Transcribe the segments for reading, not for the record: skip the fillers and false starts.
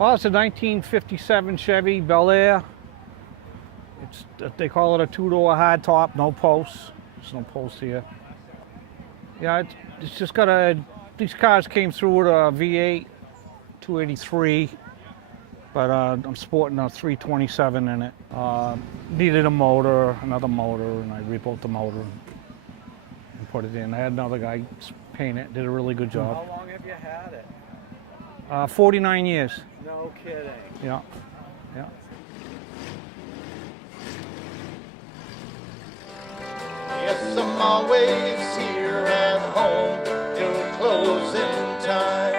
Well, it's a 1957 Chevy Bel Air. They call it a two-door hardtop, no posts. There's no posts here. Yeah, it's just got these cars came through with a V8, 283, but I'm sporting a 327 in it. Needed a motor, another motor, and I rebuilt the motor and put it in. I had another guy paint it, did a really good job. How long have you had it? 49 years. No kidding. Yeah, yeah. Yes, I'm always here at home till closing time.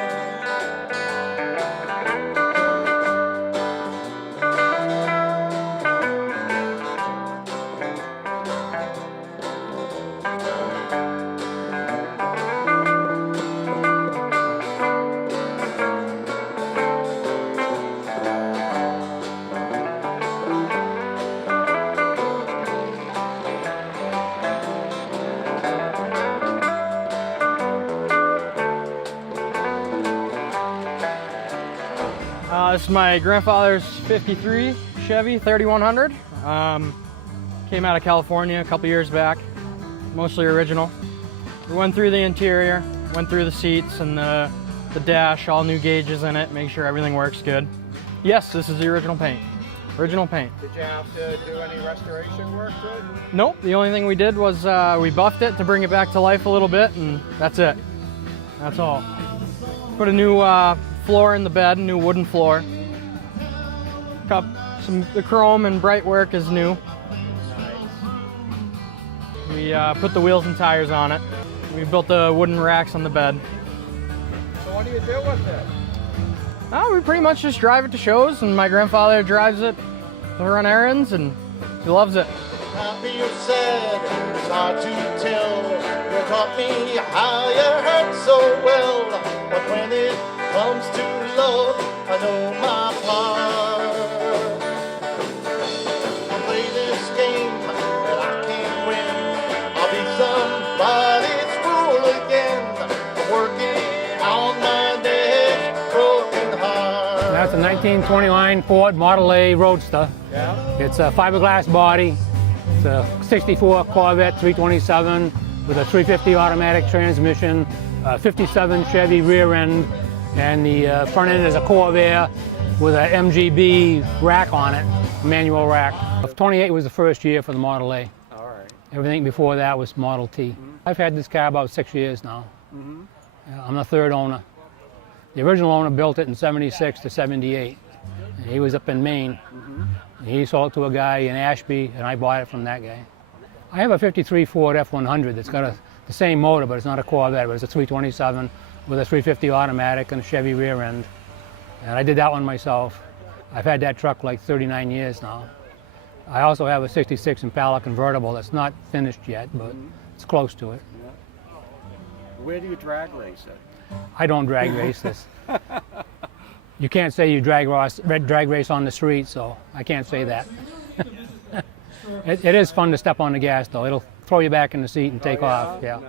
This is my grandfather's 53 Chevy 3100. Came out of California a couple years back, mostly original. We went through the interior, went through the seats and the dash, all new gauges in it, make sure everything works good. Yes, this is the original paint. Original paint. Did you have to do any restoration work to it? Nope, the only thing we did was we buffed it to bring it back to life a little bit, and that's it. That's all. Put a new floor in the bed, new wooden floor. The chrome and bright work is new. We put the wheels and tires on it. We built the wooden racks on the bed. So what do you do with it? We pretty much just drive it to shows, and my grandfather drives it to run errands, and he loves it. Happy or sad, it's hard to tell. You taught me how you hurt so well, but when it comes to love, I know my part. I play this game that I can't win. I'll be somebody's fool again. I'm working on my next broken heart. That's a 1929 Ford Model A Roadster. Yeah. It's a fiberglass body. It's a 64 Corvette 327 with a 350 automatic transmission, 57 Chevy rear end, and the front end is a Corvair with a MGB rack on it, manual rack. 28 was the first year for the Model A. All right. Everything before that was Model T. I've had this car about 6 years now. I'm the third owner. The original owner built it in 76 to 78. And he was up in Maine. He sold it to a guy in Ashby, and I bought it from that guy. I have a 53 Ford F100 that's got the same motor, but it's not a Corvette, but it's a 327 with a 350 automatic and a Chevy rear end. And I did that one myself. I've had that truck like 39 years now. I also have a 66 Impala convertible that's not finished yet, but it's close to it. Yeah. Where do you drag race it? I don't drag race this. You can't say you drag race on the street, so I can't say that. It is fun to step on the gas, though. It'll throw you back in the seat and take off. Yeah.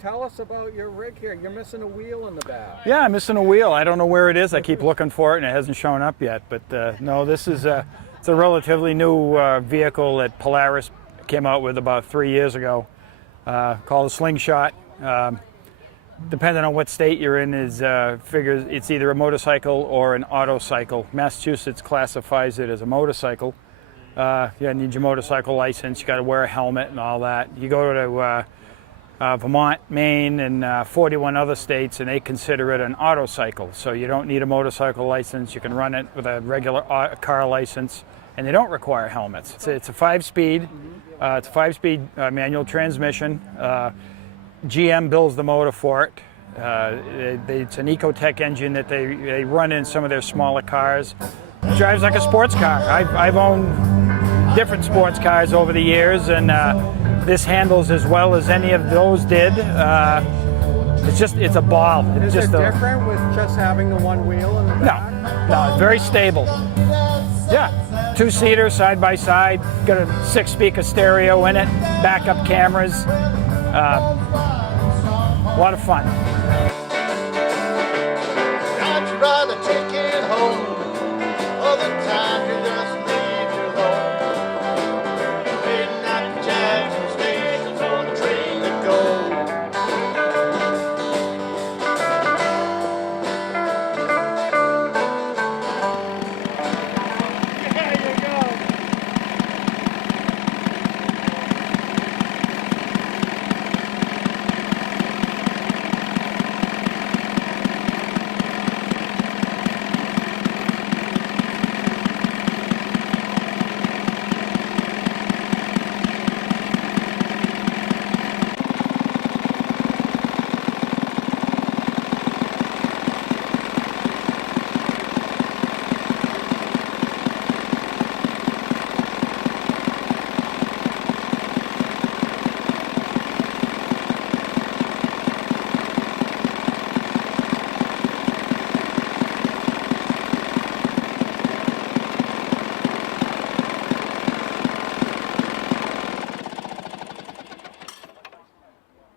Tell us about your rig here. You're missing a wheel in the back. Yeah, I'm missing a wheel. I don't know where it is. I keep looking for it, and it hasn't shown up yet. But no, this is it's a relatively new vehicle that Polaris came out with about 3 years ago, called a Slingshot. Depending on what state you're in, figures it's either a motorcycle or an autocycle. Massachusetts classifies it as a motorcycle. You need your motorcycle license. You got to wear a helmet and all that. You go to Vermont, Maine, and 41 other states, and they consider it an autocycle. So you don't need a motorcycle license. You can run it with a regular car license, and they don't require helmets. It's a 5-speed. It's a 5-speed manual transmission. GM builds the motor for it. It's an Ecotec engine that they run in some of their smaller cars. It drives like a sports car. I've owned different sports cars over the years, and this handles as well as any of those did. It's a ball. It's Is just it different with just having the one wheel in the back? No, it's very stable. Yeah, two-seater, side by side. Got a 6-speaker stereo in it, backup cameras. A lot of fun. I'd rather take it home. All the time you just leave you alone. Waiting at the Jackson station for the train to go.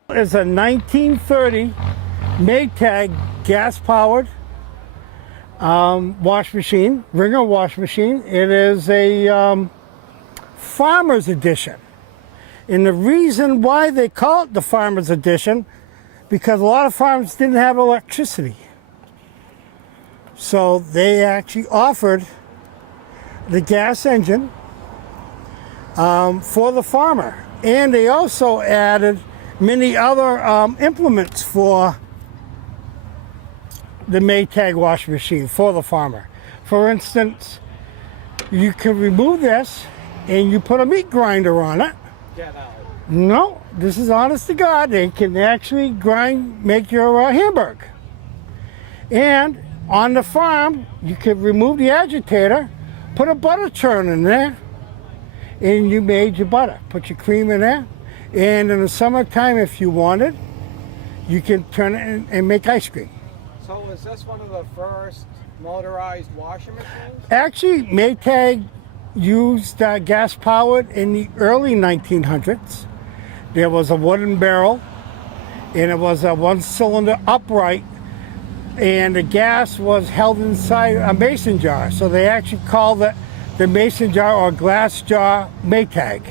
It's a 1930 Maytag gas-powered wash machine, wringer wash machine. It is a farmer's edition. And the reason why they call it the farmer's edition, because a lot of farms didn't have electricity. So they actually offered the gas engine for the farmer. And they also added many other implements for the Maytag wash machine for the farmer. For instance, you can remove this and you put a meat grinder on it. Get out. No, this is honest to God. They can actually make your hamburger. And on the farm, you can remove the agitator, put a butter churn in there, and you made your butter. Put your cream in there. And in the summertime, if you wanted, you can turn it and make ice cream. So is this one of the first motorized washing machines? Actually, Maytag used gas-powered in the early 1900s. There was a wooden barrel, and it was a one-cylinder upright, and the gas was held inside a mason jar. So they actually called it the mason jar or glass jar Maytag.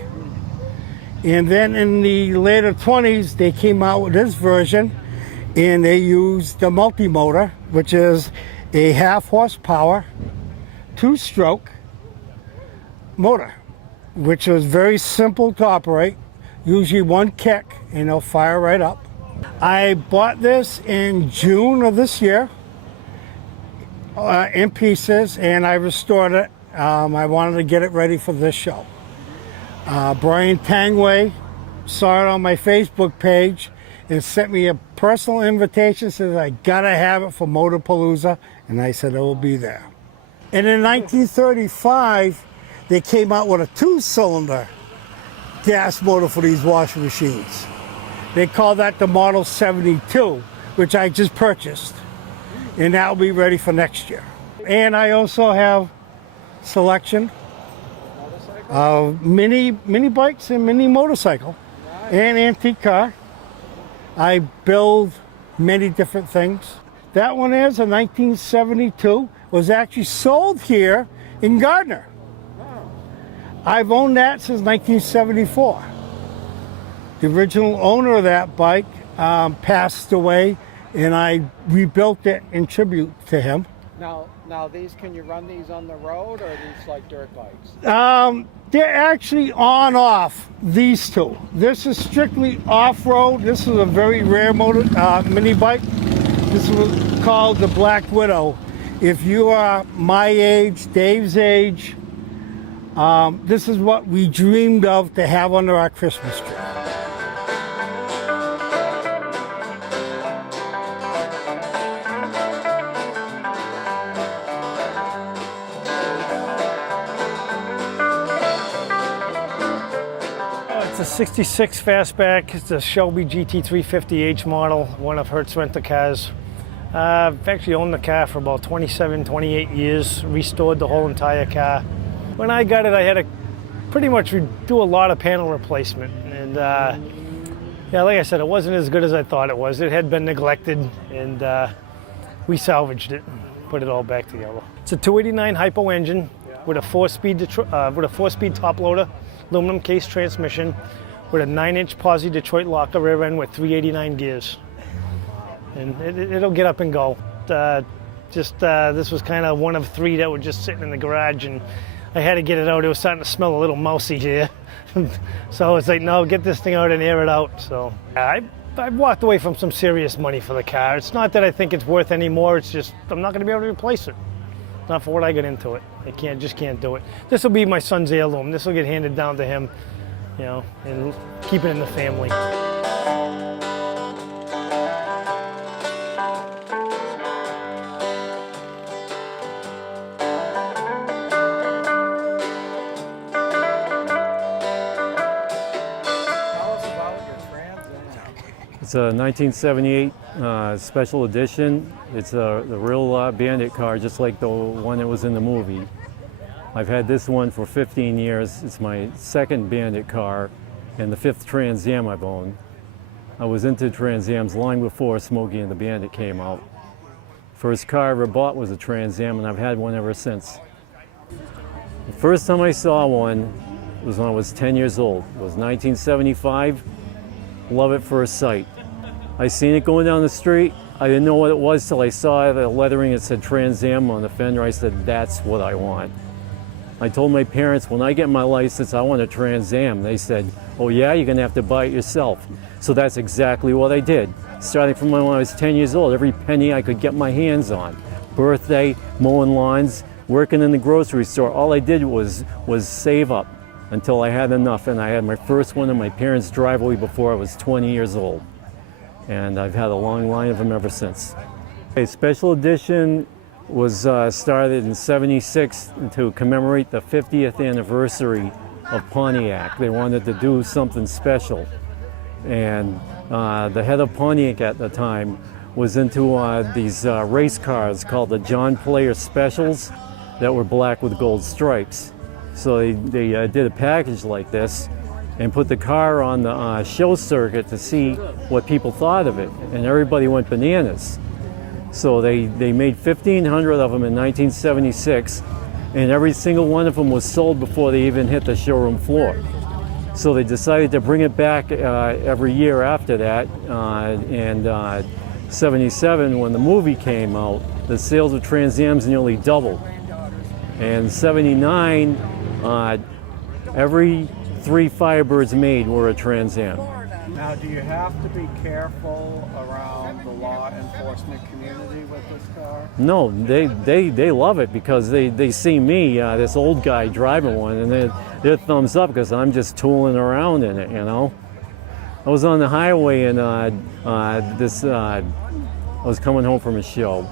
And then in the later 20s, they came out with this version, and they used the multi-motor, which is a 1/2 horsepower, 2-stroke motor, which was very simple to operate, usually one kick, and it'll fire right up. I bought this in June of this year in pieces, and I restored it. I wanted to get it ready for this show. Brian Tanguay saw it on my Facebook page and sent me a personal invitation, says I gotta have it for Motorpalooza, and I said it will be there. And in 1935, they came out with a 2-cylinder gas motor for these washing machines. They call that the Model 72, which I just purchased, and that will be ready for next year. And I also have selection mini bikes and mini motorcycle and antique car. I build many different things. That one is a 1972, was actually sold here in Gardner. I've owned that since 1974. The original owner of that bike passed away, and I rebuilt it in tribute to him. Now these, can you run these on the road, or are these like dirt bikes? They're actually on-off, these two. This is strictly off-road. This is a very rare mini bike. This was called the Black Widow. If you are my age, Dave's age, this is what we dreamed of to have under our Christmas tree. '66 fastback. It's a Shelby GT350H model, one of Hertz rent-a-cars. I've actually owned the car for about 27, 28 years, restored the whole entire car. When I got it, I had to pretty much do a lot of panel replacement. And yeah, like I said, it wasn't as good as I thought it was. It had been neglected, and we salvaged it and put it all back together. It's a 289 hypo engine with a four-speed top loader, aluminum case transmission, with a 9-inch posi Detroit locker rear end with 389 gears. And it'll get up and go. This was kind of one of 3 that were just sitting in the garage, and I had to get it out. It was starting to smell a little mousy here. So it's like, no, get this thing out and air it out. So I've walked away from some serious money for the car. It's not that I think it's worth any more. It's just I'm not going to be able to replace it. Not for what I got into it. I just can't do it. This will be my son's heirloom. This will get handed down to him, you know, and keep it in the family. It's a 1978 special edition. It's the real Bandit car, just like the one that was in the movie. I've had this one for 15 years. It's my second Bandit car and the 5th Trans Am I've owned. I was into Trans Ams long before Smokey and the Bandit came out. First car I ever bought was a Trans Am, and I've had one ever since. The first time I saw one was when I was 10 years old. It was 1975. Love at first sight. I seen it going down the street. I didn't know what it was till I saw the lettering that said Trans Am on the fender. I said, that's what I want. I told my parents, when I get my license, I want a Trans Am. They said, oh yeah, you're gonna have to buy it yourself. So that's exactly what I did. Starting from when I was 10 years old, every penny I could get my hands on. Birthday, mowing lawns, working in the grocery store. All I did was save up until I had enough, and I had my first one in my parents' driveway before I was 20 years old. And I've had a long line of them ever since. A special edition was started in '76 to commemorate the 50th anniversary of Pontiac. They wanted to do something special. And the head of Pontiac at the time was into these race cars called the John Player Specials that were black with gold stripes. So they did a package like this and put the car on the show circuit to see what people thought of it, and everybody went bananas. So they made 1,500 of them in 1976, and every single one of them was sold before they even hit the showroom floor. So they decided to bring it back every year after that, and 77, when the movie came out, the sales of Trans Ams nearly doubled. And 79, every 3 Firebirds made were a Trans Am. Now, do you have to be careful around the law enforcement community with this car? No, they love it because they see me, this old guy driving one, and they're thumbs up because I'm just tooling around in it, you know. I was on the highway and I was coming home from a show,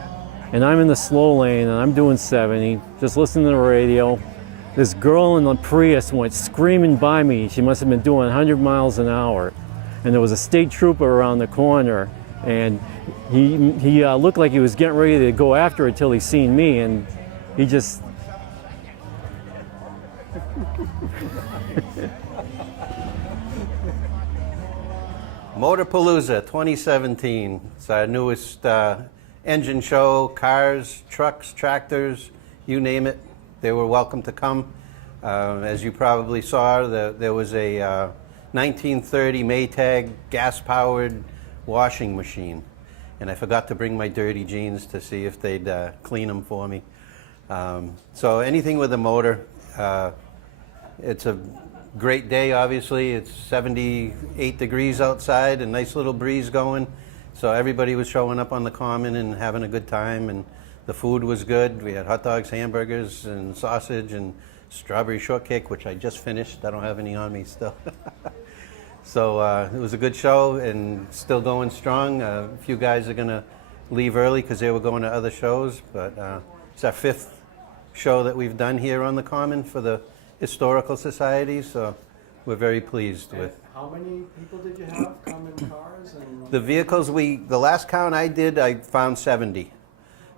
and I'm in the slow lane and I'm doing 70, just listening to the radio. This girl in the Prius went screaming by me. She must have been doing 100 miles an hour. And there was a state trooper around the corner, and he looked like he was getting ready to go after her till he seen me, and he just... Motorpalooza 2017. It's our newest engine show. Cars, trucks, tractors, you name it. They were welcome to come. As you probably saw, there was a 1930 Maytag gas-powered washing machine. And I forgot to bring my dirty jeans to see if they'd clean them for me. So anything with a motor. It's a great day, obviously. It's 78 degrees outside, a nice little breeze going. So everybody was showing up on the Common and having a good time, and the food was good. We had hot dogs, hamburgers, and sausage, and strawberry shortcake, which I just finished. I don't have any on me still. So it was a good show and still going strong. A few guys are going to leave early because they were going to other shows, but it's our 5th show that we've done here on the Common for the Historical Society, so we're very pleased with. How many people did you have come in cars? And The vehicles the last count I did, I found 70.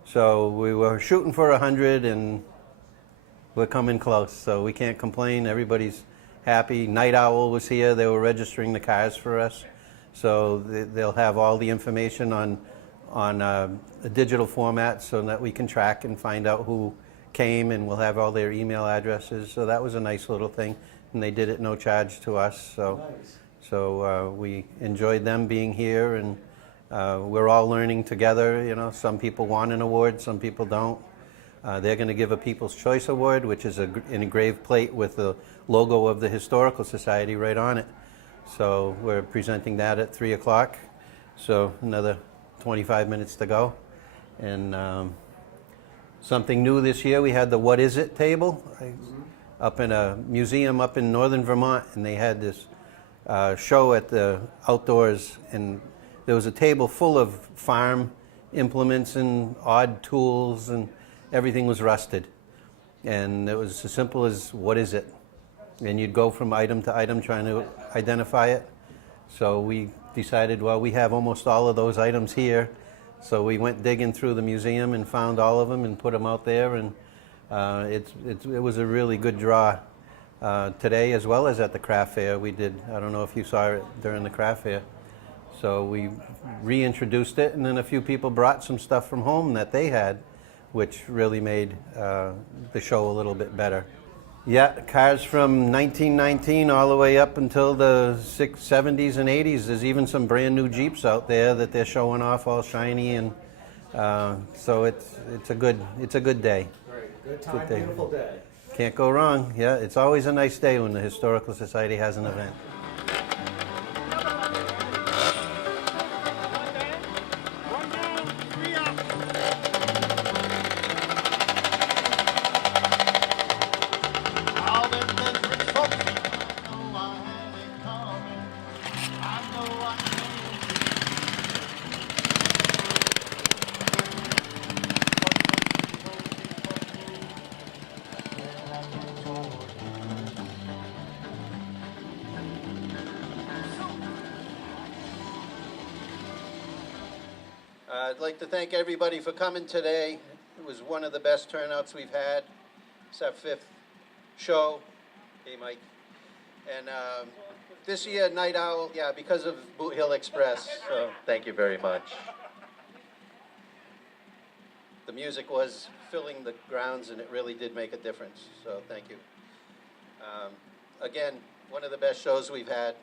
So we were shooting for 100 and we're coming close. So we can't complain. Everybody's happy. Night Owl was here. They were registering the cars for us. So they'll have all the information on a digital format so that we can track and find out who came, and we'll have all their email addresses. So that was a nice little thing. And they did it no charge to us. So, nice. so we enjoyed them being here, and we're all learning together. You know, some people want an award, some people don't. They're going to give a People's Choice Award, which is an engraved plate with the logo of the Historical Society right on it. So we're presenting that at 3 o'clock. So another 25 minutes to go. And something new this year, we had the What Is It table up in a museum up in northern Vermont, and they had this show at the outdoors, and there was a table full of farm implements and odd tools, and everything was rusted. And it was as simple as, what is it? And you'd go from item to item trying to identify it. So we decided, well, we have almost all of those items here. So we went digging through the museum and found all of them and put them out there. And it was a really good draw today, as well as at the craft fair. We did, I don't know if you saw it during the craft fair. So we reintroduced it, and then a few people brought some stuff from home that they had, which really made the show a little bit better. Yeah, cars from 1919 all the way up until the 70s and 80s. There's even some brand new Jeeps out there that they're showing off, all shiny, and so it's a good day. Great, good time, beautiful day. Can't go wrong. Yeah, it's always a nice day when the Historical Society has an event. I'd like to thank everybody for coming today. It was one of the best turnouts we've had. It's our 5th show. Hey, Mike. And this year, Night Owl, yeah, because of Boot Hill Express, so thank you very much. The music was filling the grounds, and it really did make a difference, so thank you. Again, one of the best shows we've had.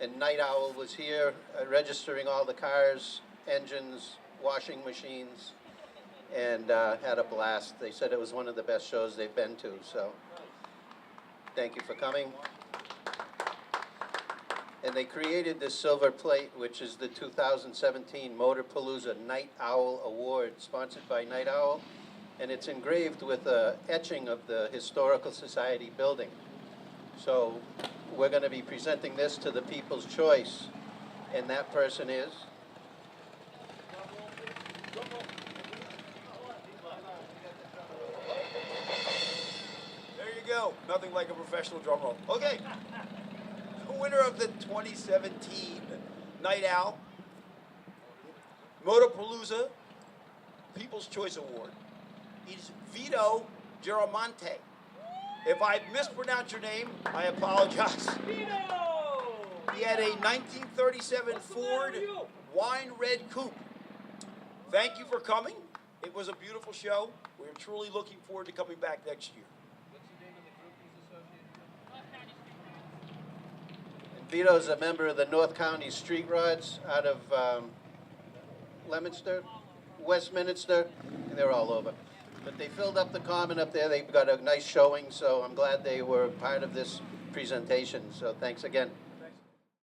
And Night Owl was here registering all the cars, engines, washing machines, and had a blast. They said it was one of the best shows they've been to, so thank you for coming. And they created this silver plate, which is the 2017 Motorpalooza Night Owl Award, sponsored by Night Owl, and it's engraved with an etching of the Historical Society building. So we're going to be presenting this to the People's Choice, and that person is? There you go. Nothing like a professional drum roll. Okay. The winner of the 2017 Night Owl Motorpalooza People's Choice Award is Vito Giramonte. If I mispronounced your name, I apologize. Dino! He had a 1937 Ford wine red coupe. Thank you for coming. It was a beautiful show. We're truly looking forward to coming back next year. And Vito's a member of the North County Street Rods out of Leominster, Westminster, and they're all over. But they filled up the Common up there. They've got a nice showing, so I'm glad they were part of this presentation. So thanks again.